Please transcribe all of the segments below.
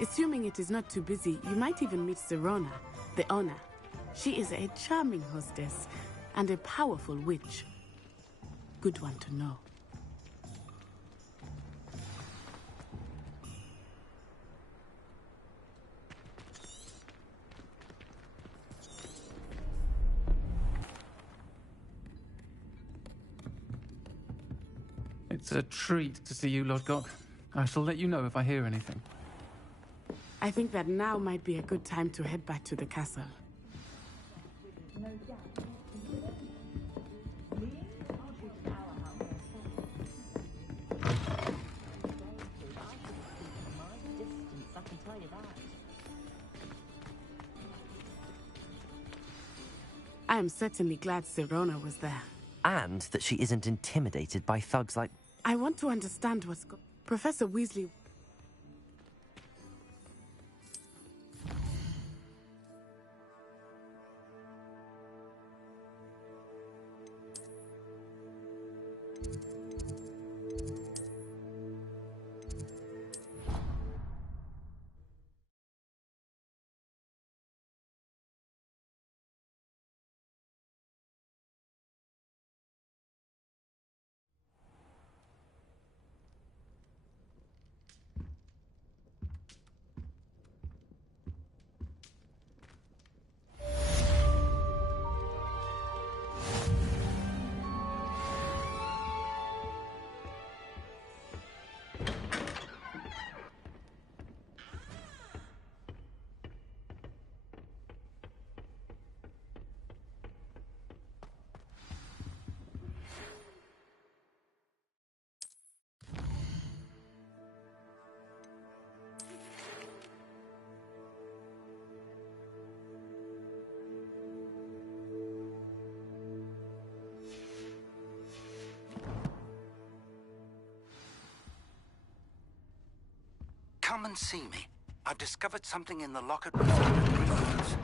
Assuming it is not too busy, you might even meet Sirona, the owner. She is a charming hostess and a powerful witch. Good one to know. It's a treat to see you, Lord Gok. I shall let you know if I hear anything. I think that now might be a good time to head back to the castle. I am certainly glad Sirona was there. And that she isn't intimidated by thugs like... I want to understand what's Professor Weasley... Come and see me. I've discovered something in the locket with Gryffindors.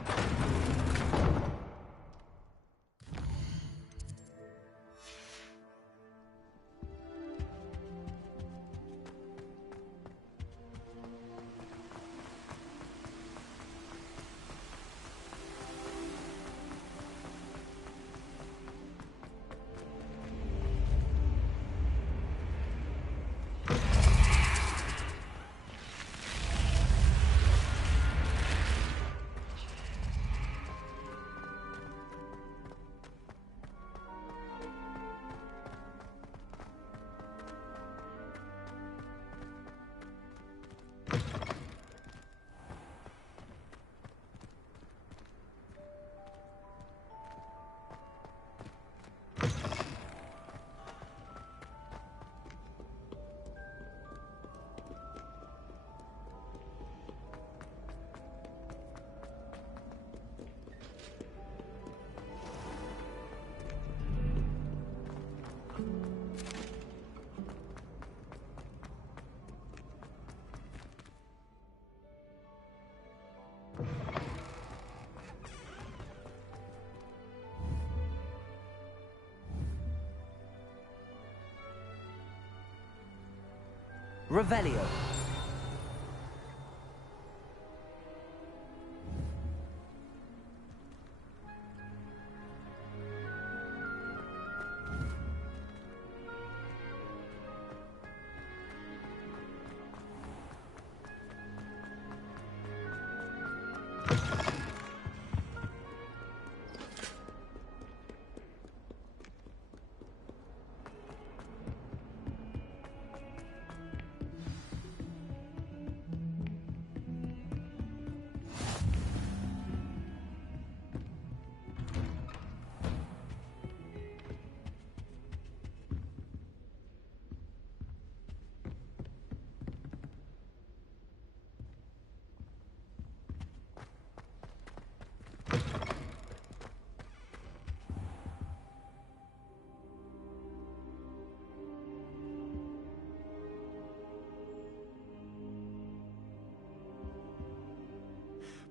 Revelio.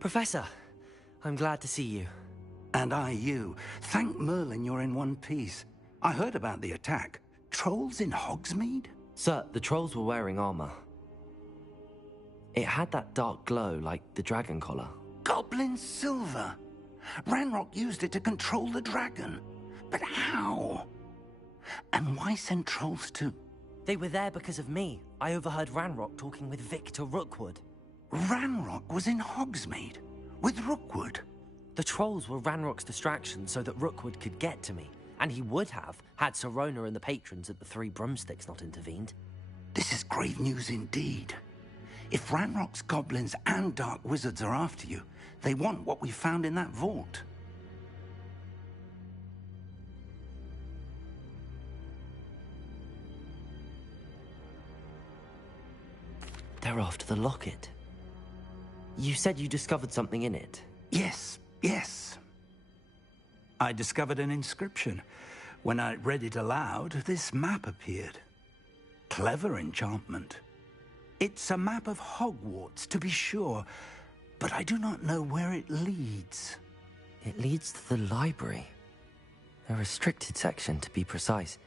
Professor, I'm glad to see you. And I you. Thank Merlin you're in one piece. I heard about the attack. Trolls in Hogsmeade? Sir, the trolls were wearing armor. It had that dark glow like the dragon collar. Goblin silver! Ranrock used it to control the dragon. But how? And why send trolls too? They were there because of me. I overheard Ranrock talking with Victor Rookwood. Ranrock was in Hogsmeade with Rookwood. The trolls were Ranrock's distraction so that Rookwood could get to me. And he would have, had Sirona and the patrons at the Three Broomsticks not intervened. This is grave news indeed. If Ranrock's goblins and dark wizards are after you, they want what we found in that vault. They're after the locket. You said you discovered something in it. Yes. I discovered an inscription. When I read it aloud, this map appeared. Clever enchantment. It's a map of Hogwarts, to be sure, but I do not know where it leads. It leads to the library. A restricted section, to be precise,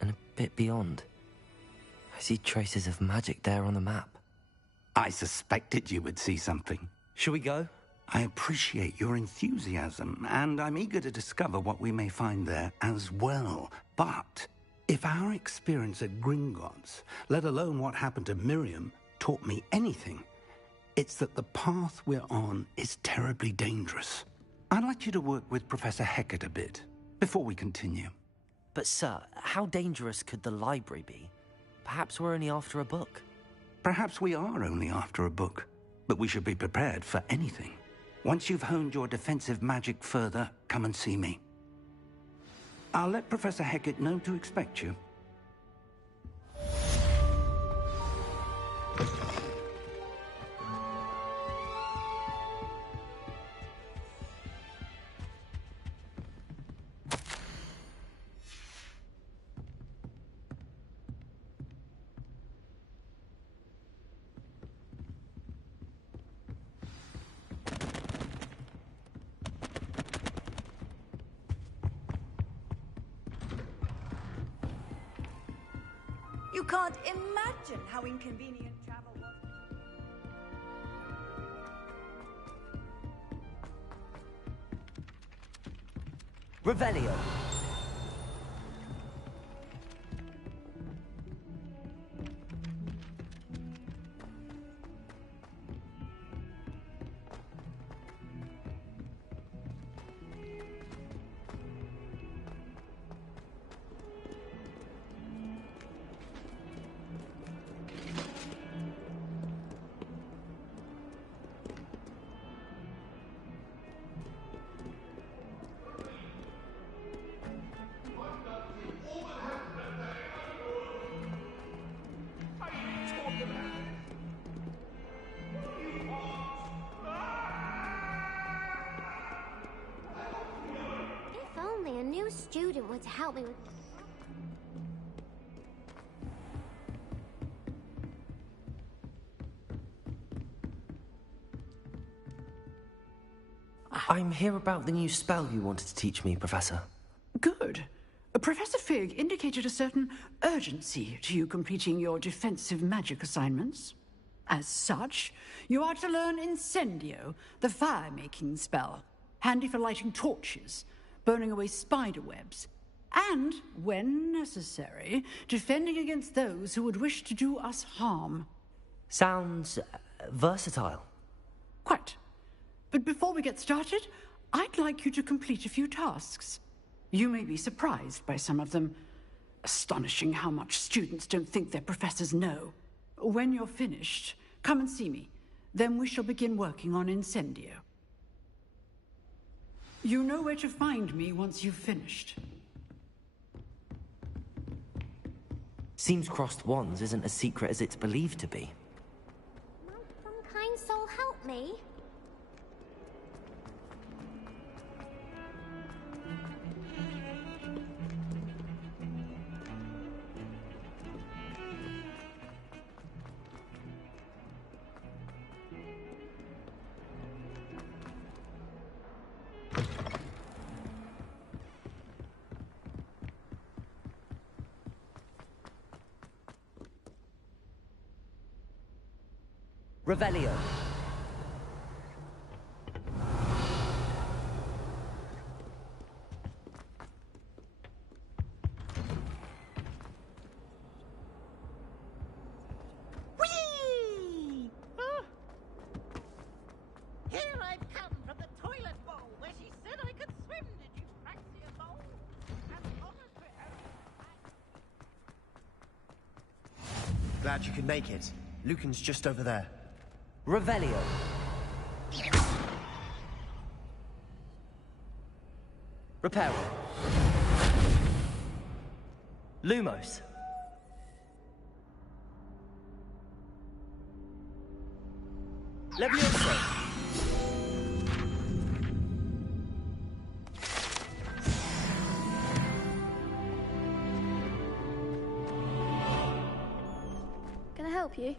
and a bit beyond. I see traces of magic there on the map. I suspected you would see something. Shall we go? I appreciate your enthusiasm, and I'm eager to discover what we may find there as well. But if our experience at Gringotts, let alone what happened to Miriam, taught me anything, it's that the path we're on is terribly dangerous. I'd like you to work with Professor Hecat a bit before we continue. But sir, how dangerous could the library be? Perhaps we're only after a book. Perhaps we are only after a book, but we should be prepared for anything. Once you've honed your defensive magic further, come and see me. I'll let Professor Hecat know to expect you. You can't imagine how inconvenient travel was. Revelio. If only a new student were to help me with... I'm here about the new spell you wanted to teach me, Professor. Good. Professor Fig indicated a certain urgency to you completing your defensive magic assignments. As such, you are to learn Incendio, the fire-making spell, handy for lighting torches, burning away spider webs, and, when necessary, defending against those who would wish to do us harm. Sounds versatile. Quite. But before we get started, I'd like you to complete a few tasks. You may be surprised by some of them. Astonishing how much students don't think their professors know. When you're finished, come and see me. Then we shall begin working on Incendio. You know where to find me once you've finished. Seems crossed wands isn't as secret as it's believed to be. Might some kind soul help me? Revelio. Whee! Here I've come from the toilet bowl where she said I could swim. Did you fancy a bowl? As long as we're Glad you could make it. Lucan's just over there. Revelio. Reparo. Lumos. Levioso. Can I help you?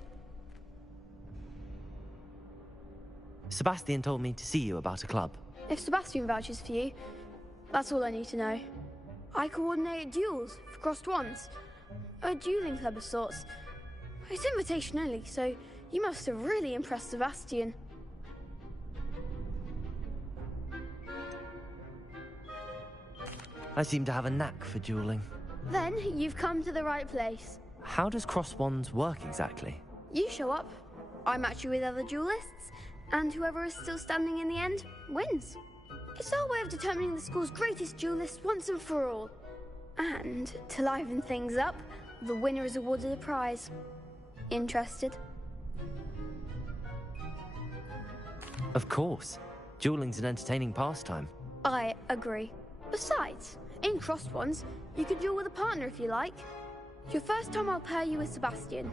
Sebastian told me to see you about a club. If Sebastian vouches for you, that's all I need to know. I coordinate duels for crossed wands. A dueling club of sorts. It's invitation only, so you must have really impressed Sebastian. I seem to have a knack for dueling. Then you've come to the right place. How does cross wands work exactly? You show up, I match you with other duelists, and whoever is still standing in the end wins. It's our way of determining the school's greatest duelist once and for all. And to liven things up, the winner is awarded a prize. Interested? Of course. Dueling's an entertaining pastime. I agree. Besides, in crossed ones, you can duel with a partner if you like. Your first time I'll pair you with Sebastian.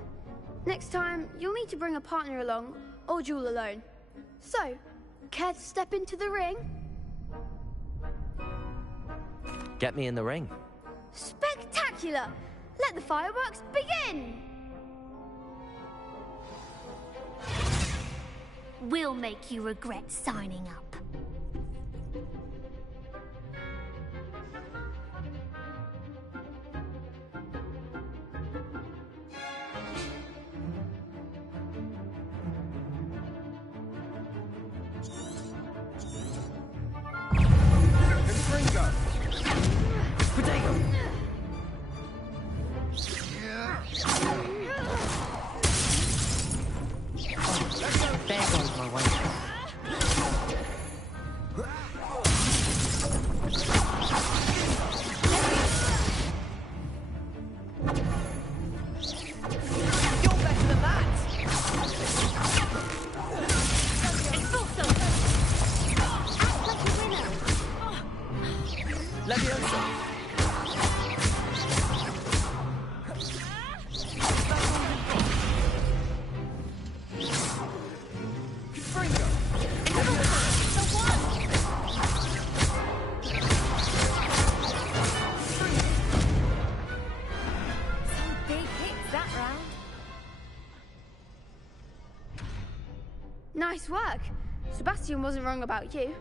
Next time, you'll need to bring a partner along, or duel alone. So, care to step into the ring? Get me in the ring. Spectacular! Let the fireworks begin! We'll make you regret signing up. Nice work. Sebastian wasn't wrong about you.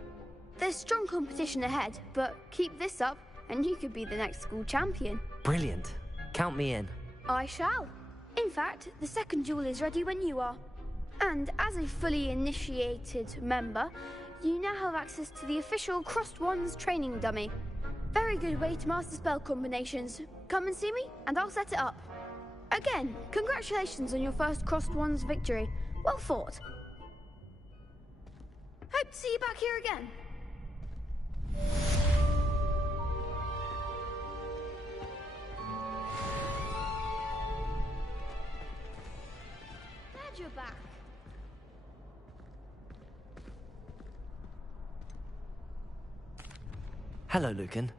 There's strong competition ahead, but keep this up and you could be the next school champion. Brilliant. Count me in. I shall. In fact, the second duel is ready when you are. And as a fully initiated member, you now have access to the official Crossed Wands training dummy. Very good way to master spell combinations. Come and see me and I'll set it up. Again, congratulations on your first Crossed Wands victory. Well fought. Hope to see you back here again. Glad you're back. Hello, Lucan.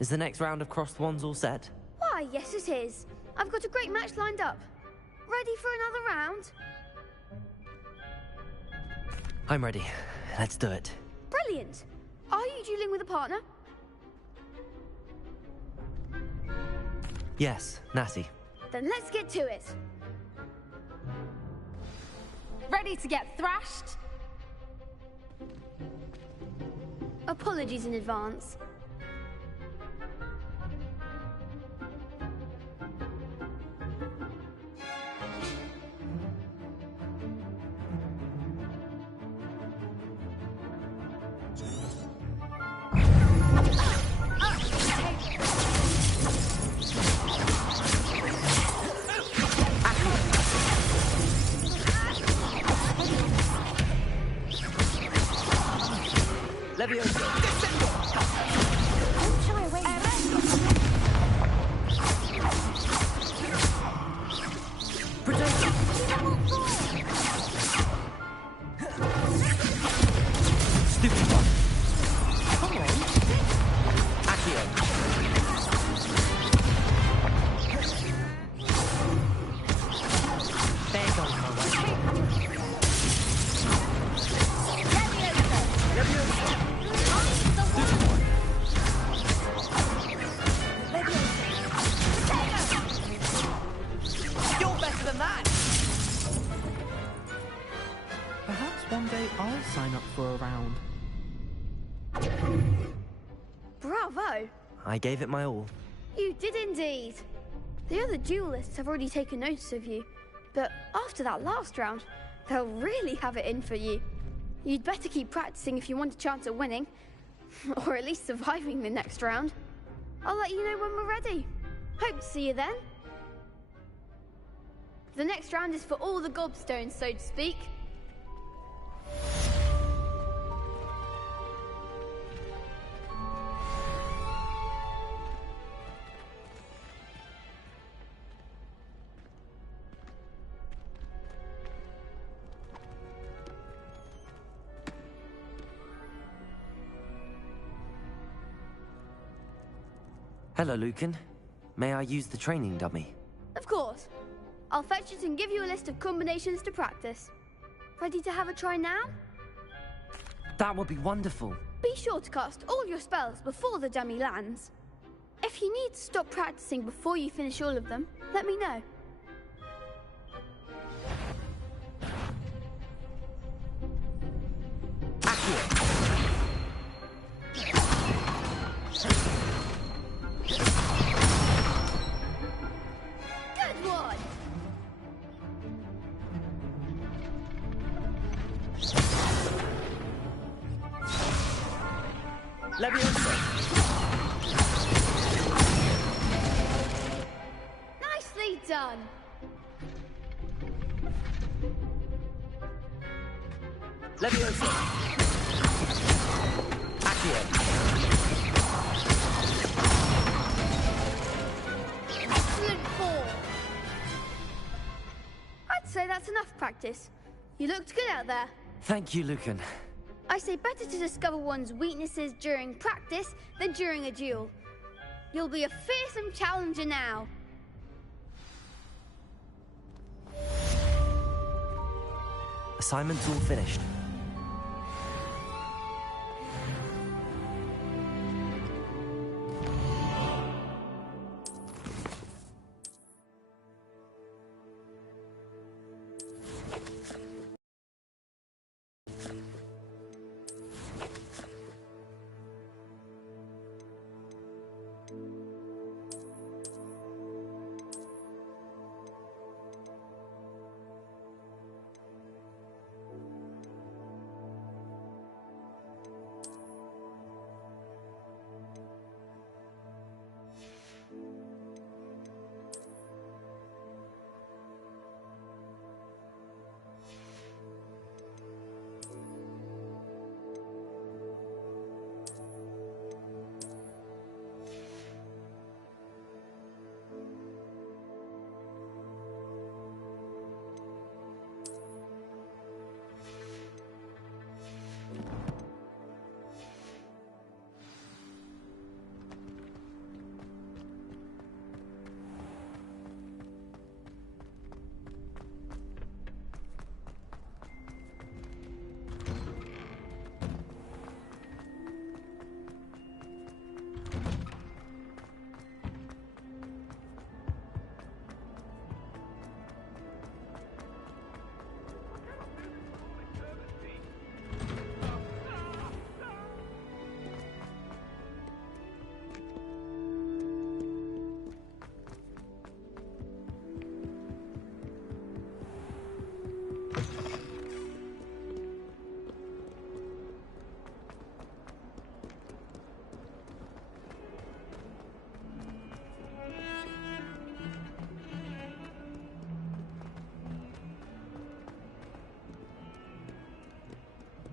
Is the next round of Crossed Wands all set? Why, yes it is. I've got a great match lined up. Ready for another round? I'm ready. Let's do it. Brilliant. Are you dueling with a partner? Yes, Natty. Then let's get to it. Ready to get thrashed? Apologies in advance. for a round. Bravo! I gave it my all. You did indeed. The other duelists have already taken notice of you, but after that last round, they'll really have it in for you. You'd better keep practicing if you want a chance at winning, or at least surviving the next round. I'll let you know when we're ready. Hope to see you then. The next round is for all the gobstones, so to speak. Hello, Lucan. May I use the training dummy? Of course. I'll fetch it and give you a list of combinations to practice. Ready to have a try now? That would be wonderful. Be sure to cast all your spells before the dummy lands. If you need to stop practicing before you finish all of them, let me know. Good one! Leviosa! Nicely done! Leviosa! Accio! Excellent form! I'd say that's enough practice. You looked good out there. Thank you, Lucan. I say better to discover one's weaknesses during practice than during a duel. You'll be a fearsome challenger now. Assignment's all finished.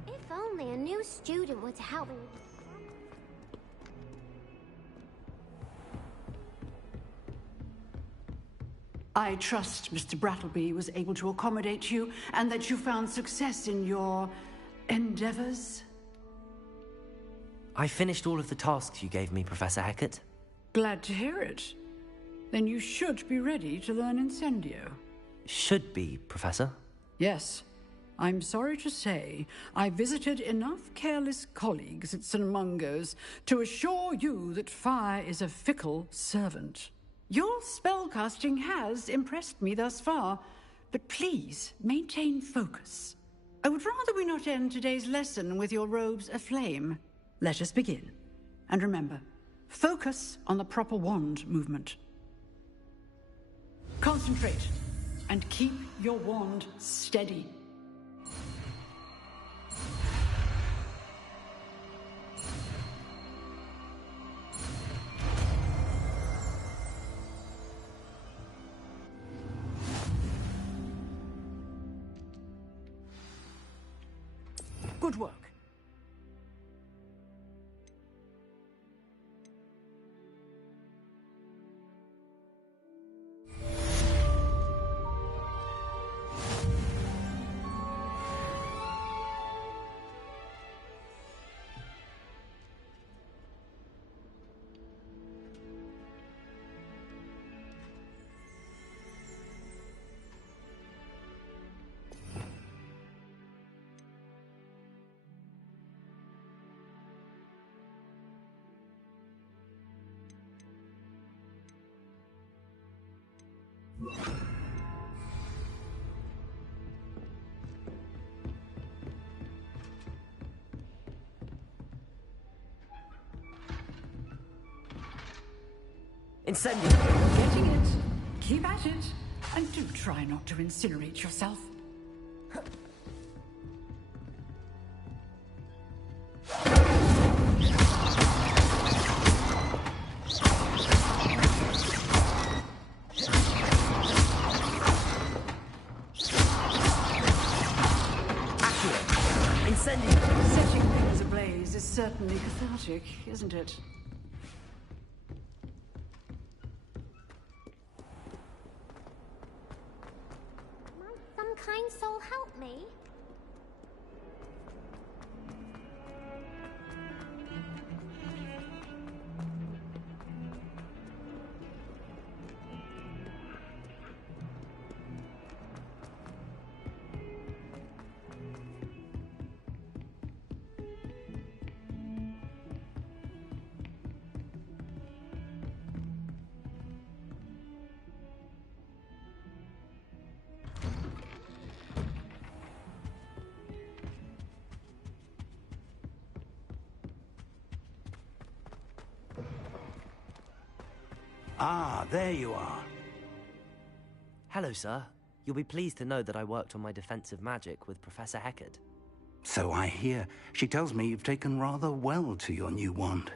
If only a new student were to help me. I trust Mr. Brattleby was able to accommodate you and that you found success in your endeavors. I finished all of the tasks you gave me, Professor Hecat. Glad to hear it. Then you should be ready to learn Incendio. Should be, Professor. Yes. I'm sorry to say, I visited enough careless colleagues at St. Mungo's to assure you that fire is a fickle servant. Your spellcasting has impressed me thus far, but please maintain focus. I would rather we not end today's lesson with your robes aflame. Let us begin. And remember, focus on the proper wand movement. Concentrate, and keep your wand steady. Good work. Incendio! Getting it. Keep at it. And do try not to incinerate yourself. Setting things ablaze is certainly cathartic, isn't it? Might some kind soul help me? Ah, there you are. Hello, sir. You'll be pleased to know that I worked on my defensive magic with Professor Heckard. So I hear. She tells me you've taken rather well to your new wand.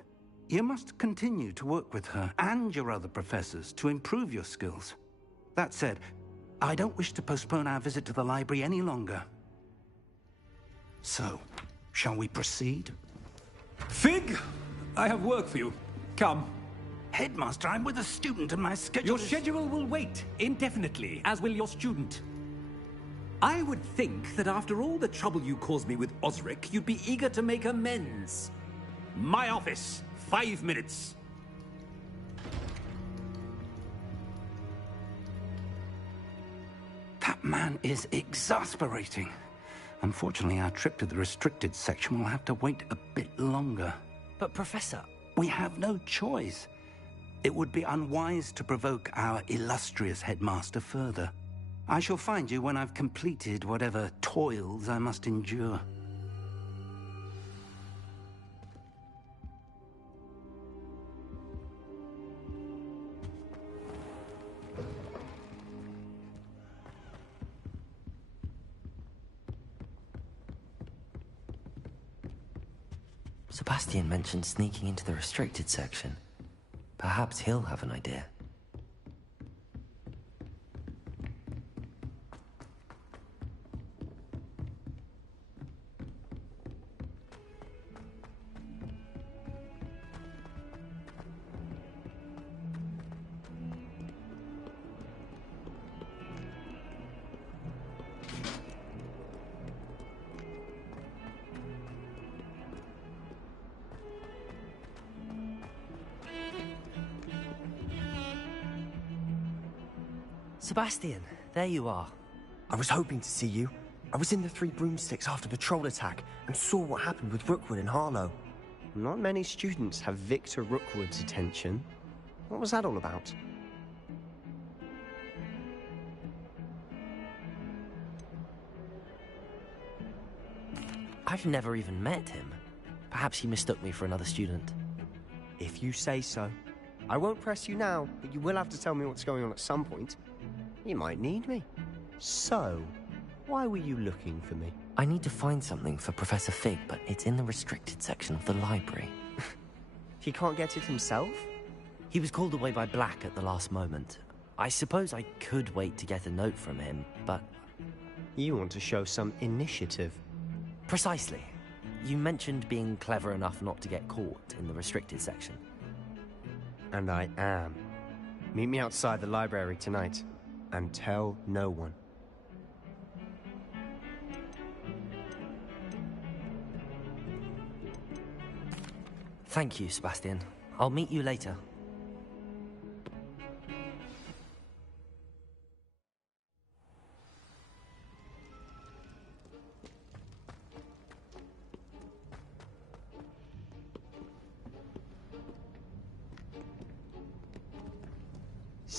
You must continue to work with her and your other professors to improve your skills. That said, I don't wish to postpone our visit to the library any longer. So, shall we proceed? Fig! I have work for you. Come. Headmaster, I'm with a student and my schedule Your schedule will wait indefinitely, as will your student. I would think that after all the trouble you caused me with Osric, you'd be eager to make amends. My office, 5 minutes. That man is exasperating. Unfortunately, our trip to the restricted section will have to wait a bit longer. But, Professor... We have no choice. It would be unwise to provoke our illustrious headmaster further. I shall find you when I've completed whatever toils I must endure. Sebastian mentioned sneaking into the restricted section. Perhaps he'll have an idea. Sebastian, there you are. I was hoping to see you. I was in the Three Broomsticks after the troll attack and saw what happened with Rookwood and Harlow. Not many students have Victor Rookwood's attention. What was that all about? I've never even met him. Perhaps he mistook me for another student. If you say so. I won't press you now, but you will have to tell me what's going on at some point. You might need me. So, why were you looking for me? I need to find something for Professor Fig, but it's in the restricted section of the library. He can't get it himself? He was called away by Black at the last moment. I suppose I could wait to get a note from him, but... You want to show some initiative. Precisely. You mentioned being clever enough not to get caught in the restricted section. And I am. Meet me outside the library tonight, and tell no one. Thank you, Sebastian. I'll meet you later.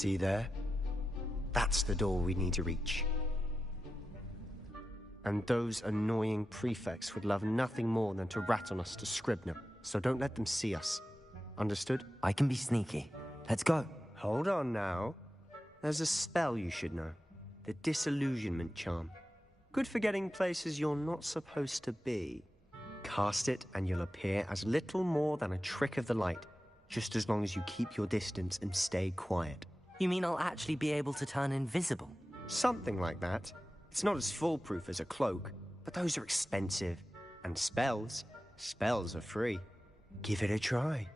See there? That's the door we need to reach. And those annoying prefects would love nothing more than to rat on us to Scribner, so don't let them see us. Understood? I can be sneaky. Let's go. Hold on now. There's a spell you should know. The Disillusionment Charm. Good for getting places you're not supposed to be. Cast it and you'll appear as little more than a trick of the light, just as long as you keep your distance and stay quiet. You mean I'll actually be able to turn invisible? Something like that. It's not as foolproof as a cloak, but those are expensive. And spells are free. Give it a try.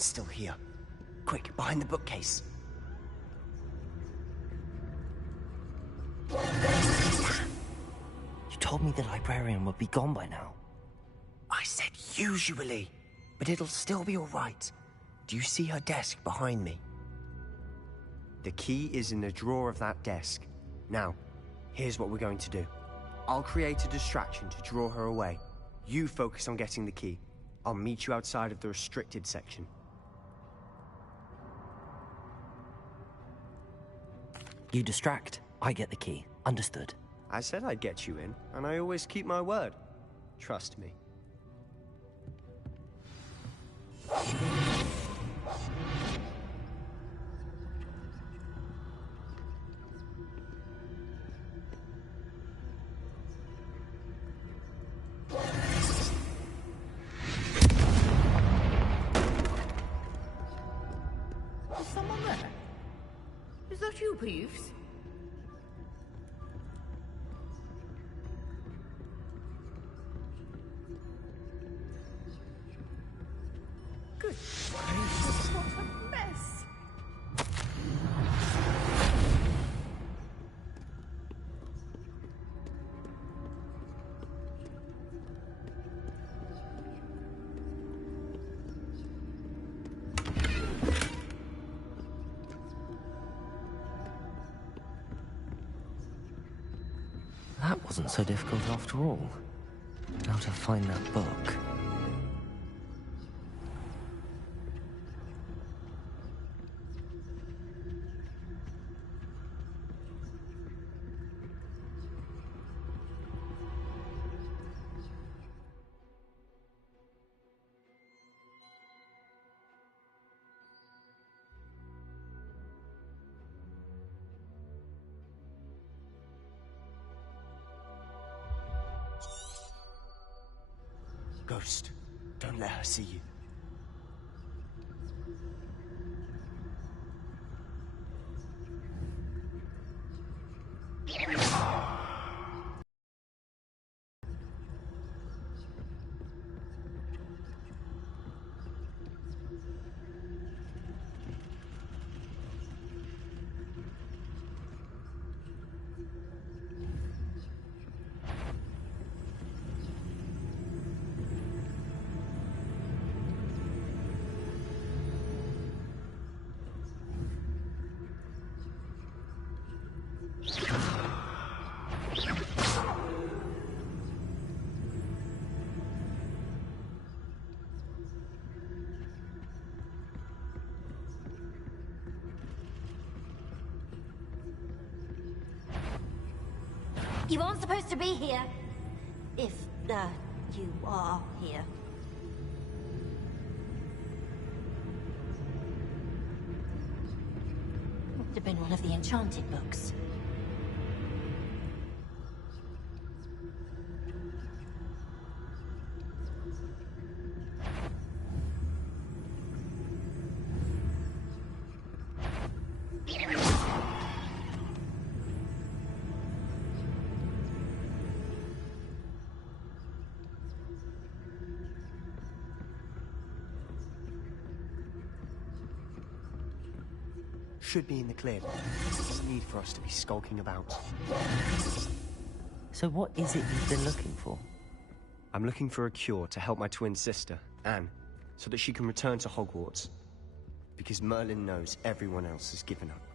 Someone's still here. Quick, behind the bookcase. You told me the librarian would be gone by now. I said usually, but it'll still be all right. Do you see her desk behind me? The key is in the drawer of that desk. Now, here's what we're going to do. I'll create a distraction to draw her away. You focus on getting the key. I'll meet you outside of the restricted section. You distract, I get the key. Understood. I said I'd get you in, and I always keep my word. Trust me. Is someone there? Is that you, Peeves? Good gracious, what a mess! That wasn't so difficult after all. Now to find that book. Ghost, don't let her see you. You aren't supposed to be here. If, you are here. Must have been one of the enchanted books. Should be in the clear. There's no need for us to be skulking about. So what is it you've been looking for? I'm looking for a cure to help my twin sister, Anne, so that she can return to Hogwarts. Because Merlin knows everyone else has given up.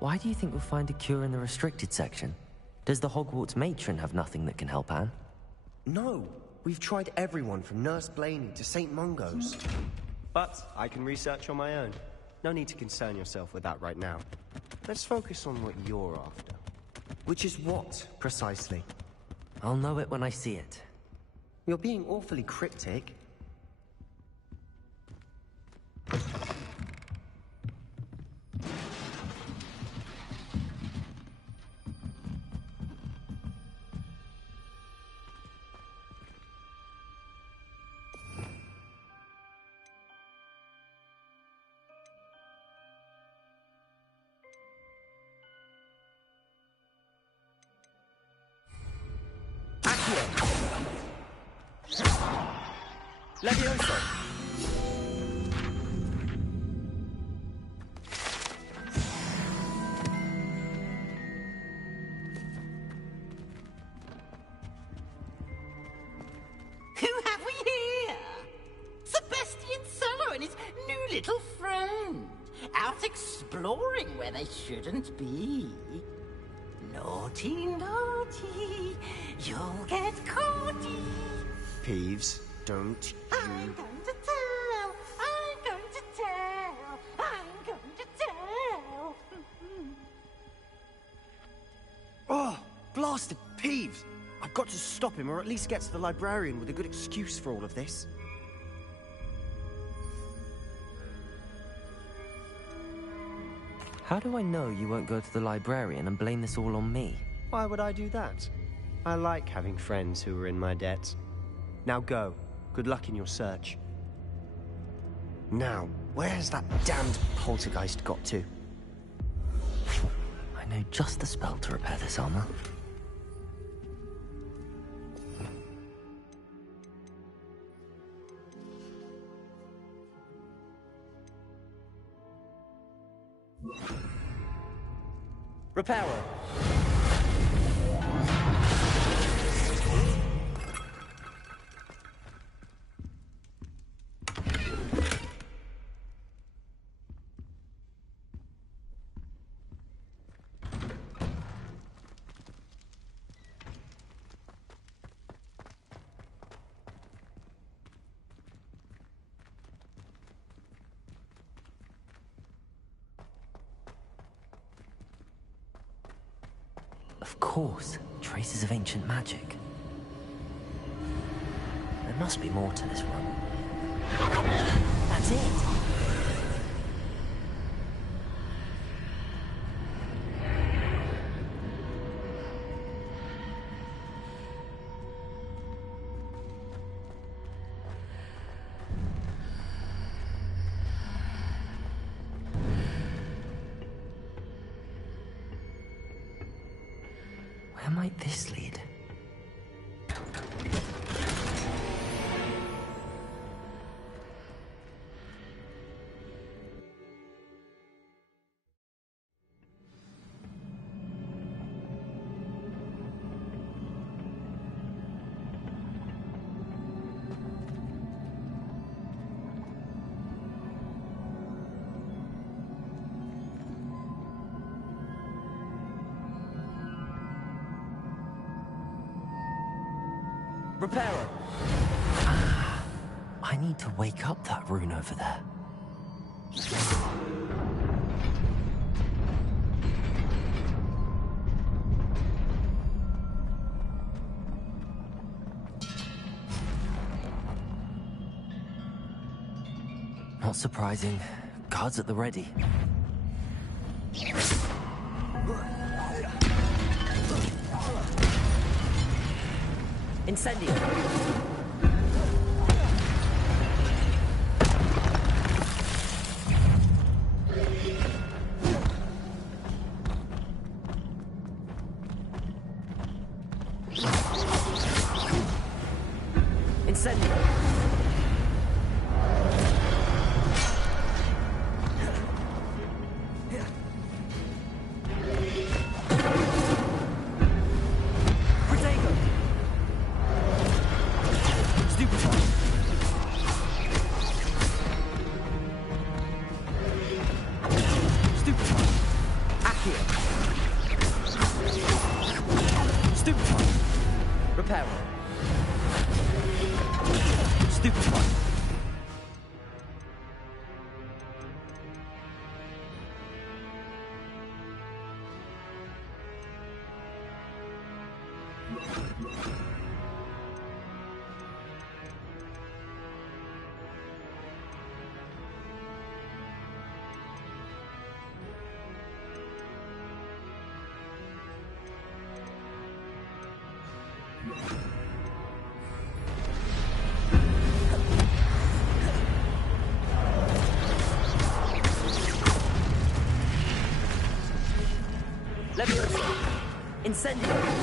Why do you think we'll find a cure in the restricted section? Does the Hogwarts matron have nothing that can help Anne? No! We've tried everyone from Nurse Blaney to St. Mungo's. But I can research on my own. No need to concern yourself with that right now. Let's focus on what you're after. Which is what, precisely? I'll know it when I see it. You're being awfully cryptic. Levioso! out exploring where they shouldn't be. Naughty, naughty, you'll get caughty. Peeves, don't you... I'm going to tell, I'm going to tell, I'm going to tell. Oh, blasted Peeves! I've got to stop him, or at least get to the librarian with a good excuse for all of this. How do I know you won't go to the librarian and blame this all on me? Why would I do that? I like having friends who are in my debt. Now go. Good luck in your search. Now, where's that damned poltergeist got to? I know just the spell to repair this armor. Repairer! Of course, traces of ancient magic. There must be more to this room. That's it! Where might this lead? Repairer! I need to wake up that rune over there. Not surprising. Guards at the ready. Incendio! Incendio! Incendio!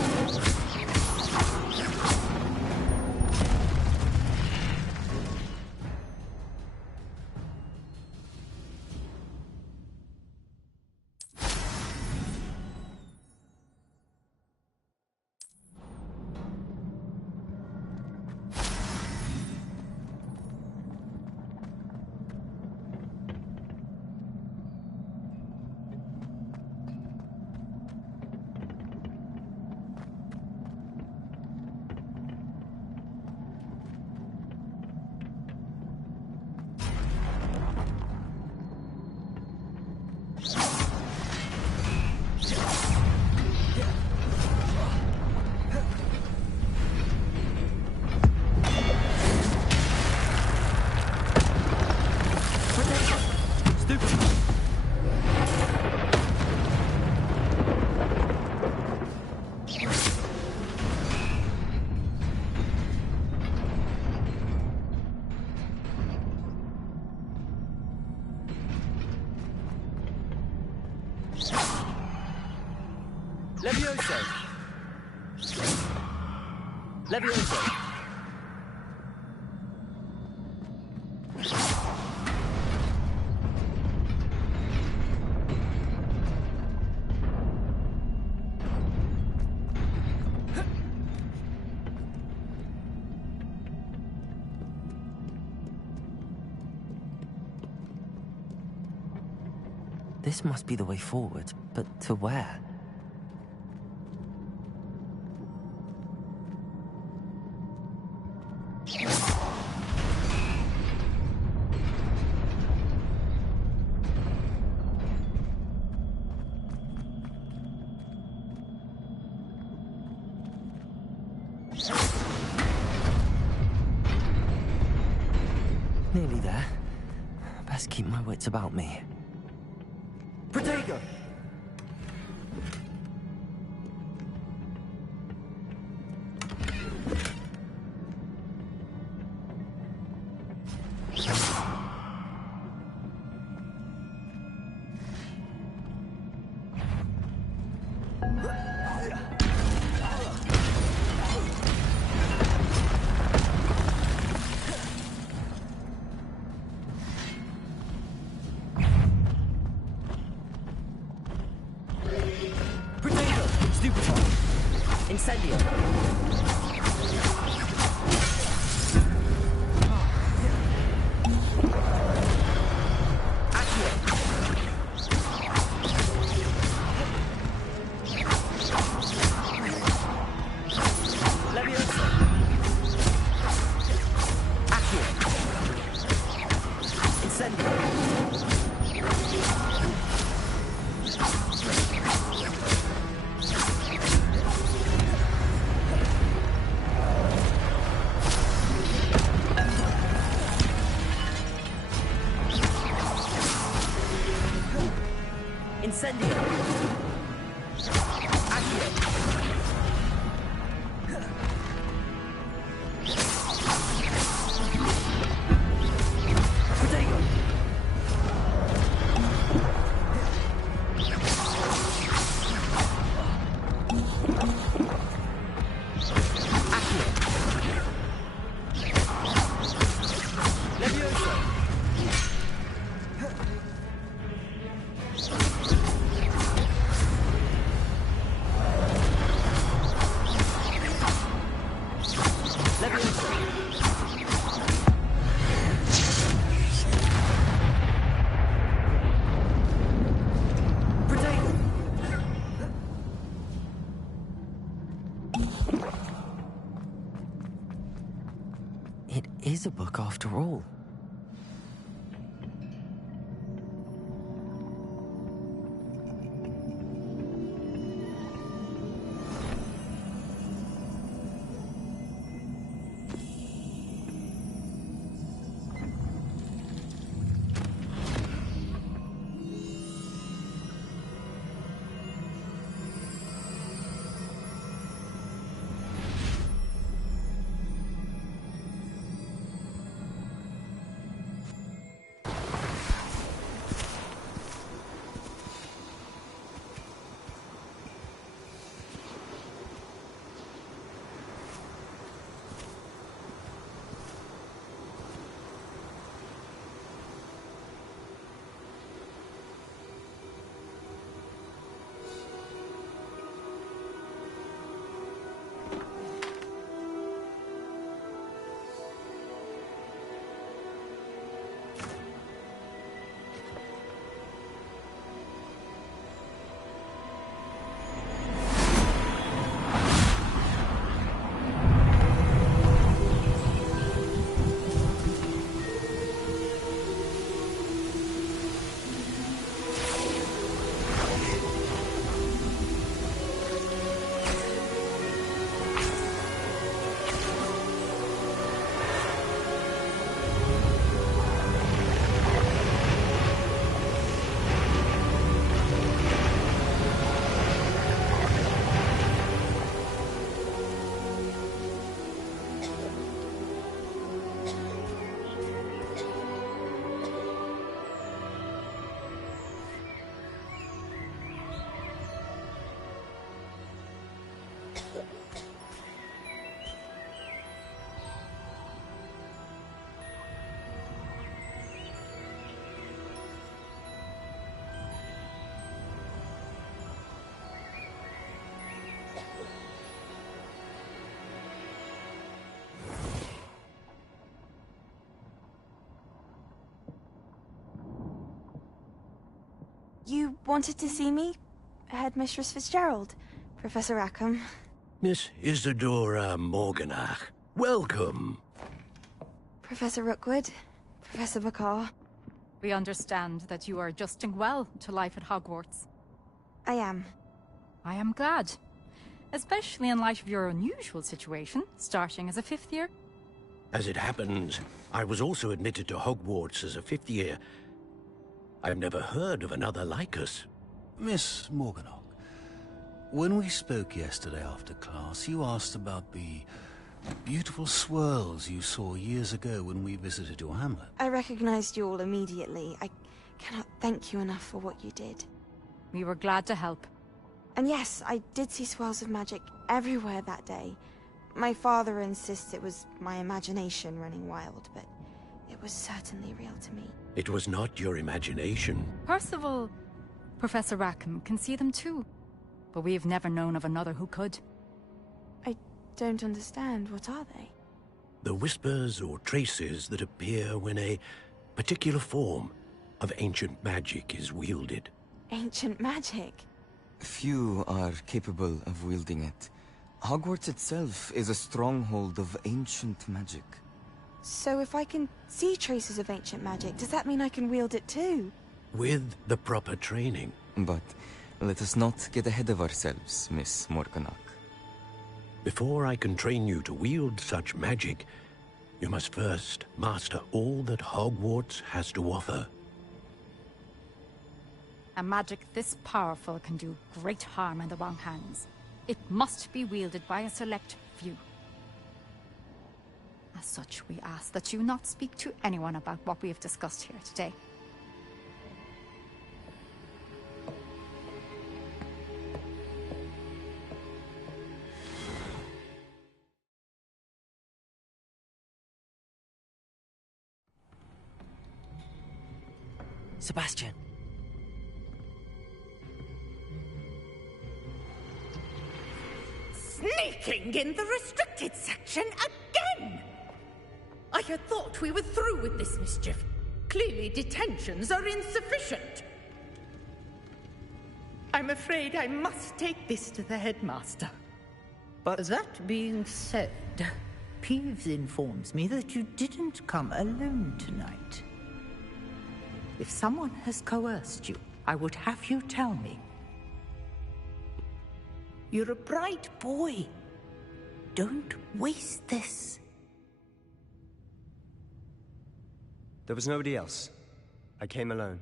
Levioso! Levioso! This must be the way forward, but to where? Nearly there. Best keep my wits about me. Protego! Incendio! Incendio! Accio! Protego! Accio! Levioso! It is a book after all. You wanted to see me? Headmistress Fitzgerald, Professor Rackham. Miss Isadora Morganach, welcome. Professor Rookwood, Professor Bakar. We understand that you are adjusting well to life at Hogwarts. I am. I am glad. Especially in light of your unusual situation, starting as a 5th year. As it happens, I was also admitted to Hogwarts as a 5th year. I've never heard of another like us. Miss Morganach, when we spoke yesterday after class, you asked about the beautiful swirls you saw years ago when we visited your hamlet. I recognized you all immediately. I cannot thank you enough for what you did. We were glad to help. And yes, I did see swirls of magic everywhere that day. My father insists it was my imagination running wild, but it was certainly real to me. It was not your imagination. Percival, Professor Rackham can see them too. But we've never known of another who could. I don't understand. What are they? The whispers or traces that appear when a particular form of ancient magic is wielded. Ancient magic? Few are capable of wielding it. Hogwarts itself is a stronghold of ancient magic. So if I can see traces of ancient magic, does that mean I can wield it too? With the proper training. But let us not get ahead of ourselves, Miss Morganach. Before I can train you to wield such magic, you must first master all that Hogwarts has to offer. A magic this powerful can do great harm in the wrong hands. It must be wielded by a select few. As such, we ask that you not speak to anyone about what we have discussed here today. Sebastian. Sneaking in the restricted section again! I had thought we were through with this mischief. Clearly detentions are insufficient. I'm afraid I must take this to the headmaster. But that being said, Peeves informs me that you didn't come alone tonight. If someone has coerced you, I would have you tell me. You're a bright boy. Don't waste this. There was nobody else. I came alone.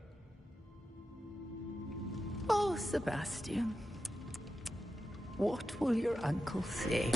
Oh, Sebastian. What will your uncle say?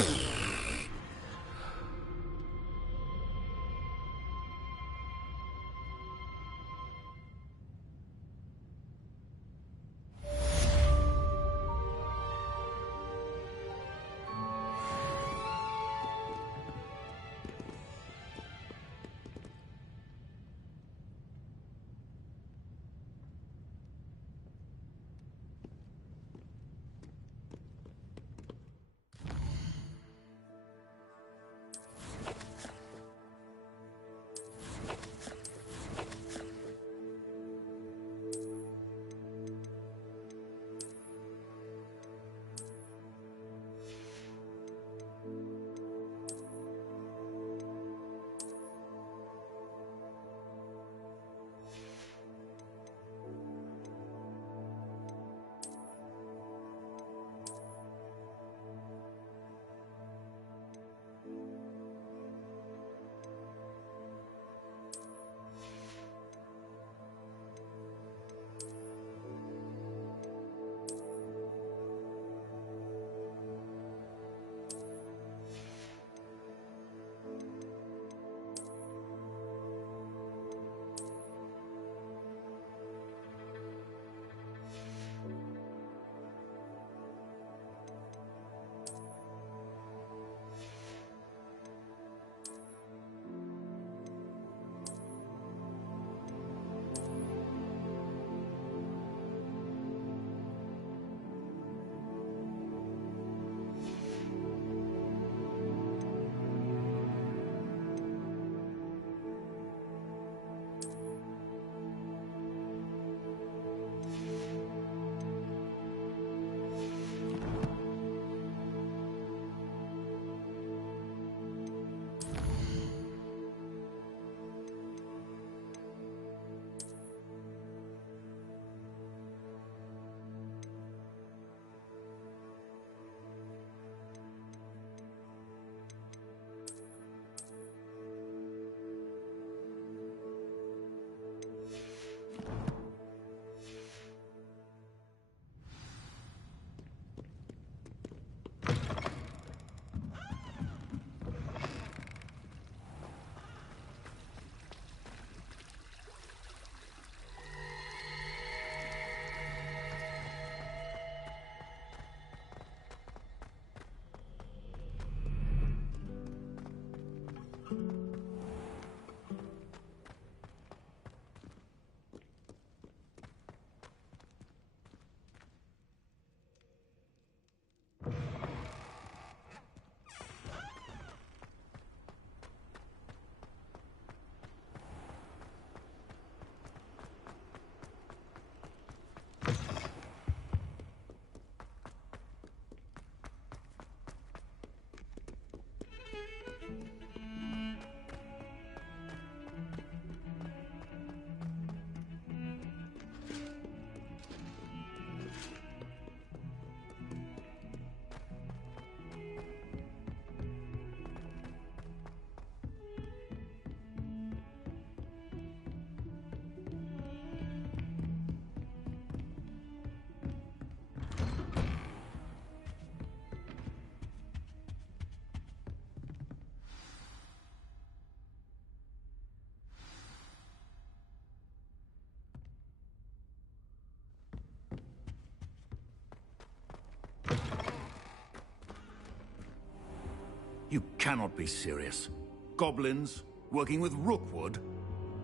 You cannot be serious. Goblins, working with Rookwood?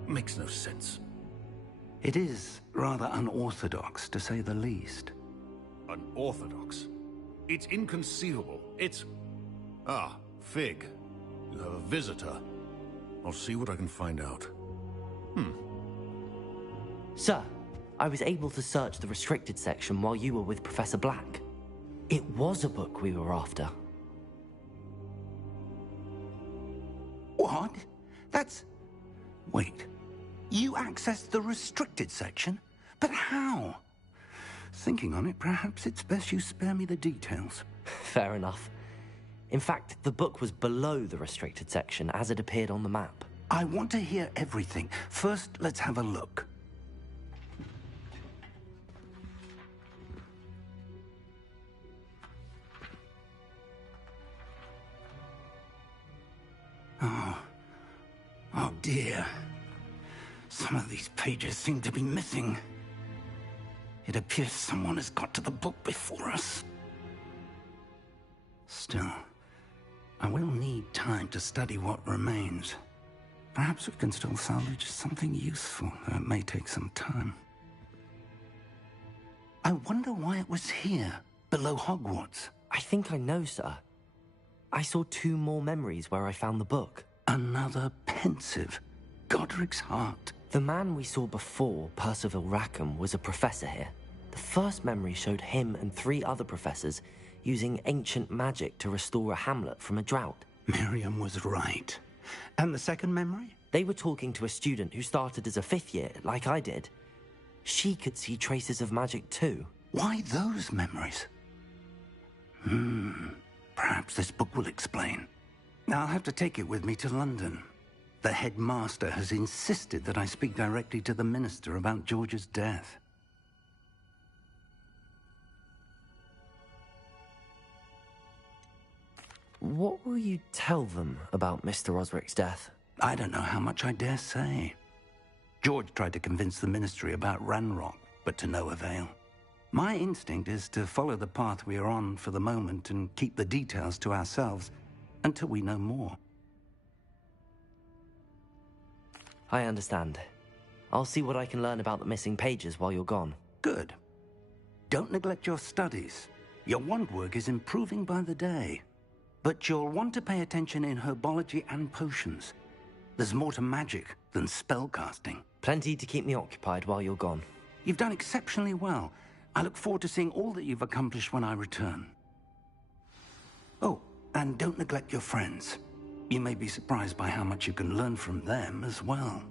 Makes no sense. It is rather unorthodox, to say the least. Unorthodox? It's inconceivable. It's... Ah, Fig. You have a visitor. I'll see what I can find out. Sir, I was able to search the restricted section while you were with Professor Black. It was a book we were after. What? That's... Wait. You accessed the restricted section? But how? Thinking on it, perhaps it's best you spare me the details. Fair enough. In fact, the book was below the restricted section as it appeared on the map. I want to hear everything. First, let's have a look. Oh dear. Some of these pages seem to be missing. It appears someone has got to the book before us. Still, I will need time to study what remains. Perhaps we can still salvage something useful, though it may take some time. I wonder why it was here, below Hogwarts. I think I know, sir. I saw 2 more memories where I found the book. Another pensive. Godric's heart. The man we saw before, Percival Rackham, was a professor here. The first memory showed him and 3 other professors using ancient magic to restore a hamlet from a drought. Miriam was right. And the second memory? They were talking to a student who started as a 5th year, like I did. She could see traces of magic too. Why those memories? Perhaps this book will explain. I'll have to take it with me to London. The headmaster has insisted that I speak directly to the minister about George's death. What will you tell them about Mr. Osric's death? I don't know how much I dare say. George tried to convince the ministry about Ranrock, but to no avail. My instinct is to follow the path we are on for the moment and keep the details to ourselves until we know more. I understand. I'll see what I can learn about the missing pages while you're gone. Good. Don't neglect your studies. Your wand work is improving by the day. But you'll want to pay attention in herbology and potions. There's more to magic than spellcasting. Plenty to keep me occupied while you're gone. You've done exceptionally well. I look forward to seeing all that you've accomplished when I return. Oh, and don't neglect your friends. You may be surprised by how much you can learn from them as well.